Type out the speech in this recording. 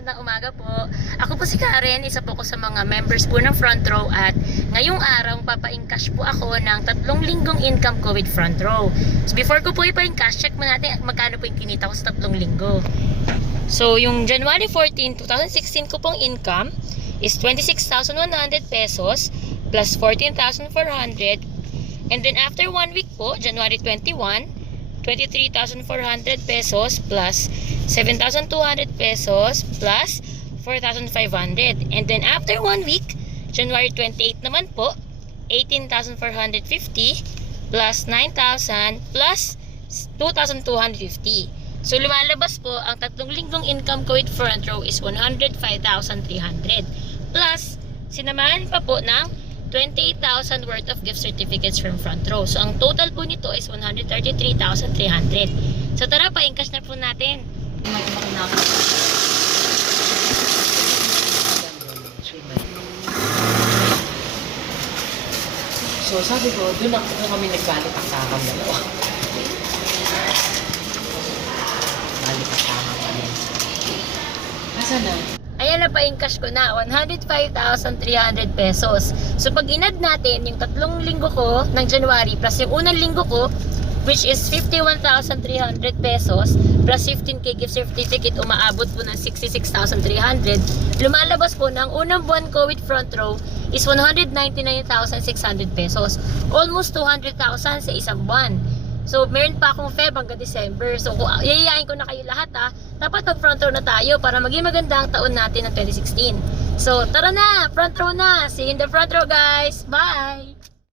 magandang umaga po. Ako po si Karen, isa po ko sa mga members po ng Front Row at ngayong araw papa-encash po ako ng 3 linggong income ko with Front Row. So before ko po ipa-encash, check mo natin magkano po yung kinita ko sa 3 linggo. So yung January 14, 2016 ko pong income is 26,100 pesos plus 14,400. And then after 1 week po, January 21, 23,400 pesos plus 7,200 pesos plus 4,500. And then after 1 week, January 28 naman po, 18,450 plus 9,000 plus 2,250. So lumalabas po, ang 3 linggong income ko with Front Row is 105,300 plus sinamahan pa po ng 28,000 worth of gift certificates from Front Row. So ang total po nito is 133,300. So tara, pa-encash na po natin. So sabi ko, doon kami nagkalitaktakan dalawa. Nagkalitaktakan kami. Asa na? Ayan na, pa-encash ko na 105,300 pesos. So pag inad natin yung 3 linggo ko ng January plus yung unang linggo ko, which is 51,300 pesos plus 15k gift certificate, umaabot po ng 66,300. Lumalabas po ng unang buwan ko with Front Row is 199,600 pesos. Almost 200,000 sa isang buwan. So, meron pa akong Feb hanggang December. So, yayayain ko na kayo lahat dapat mag-Front Row na tayo para maging maganda ang taon natin ng 2016. So, tara na! Front Row na! See you in the Front Row, guys! Bye!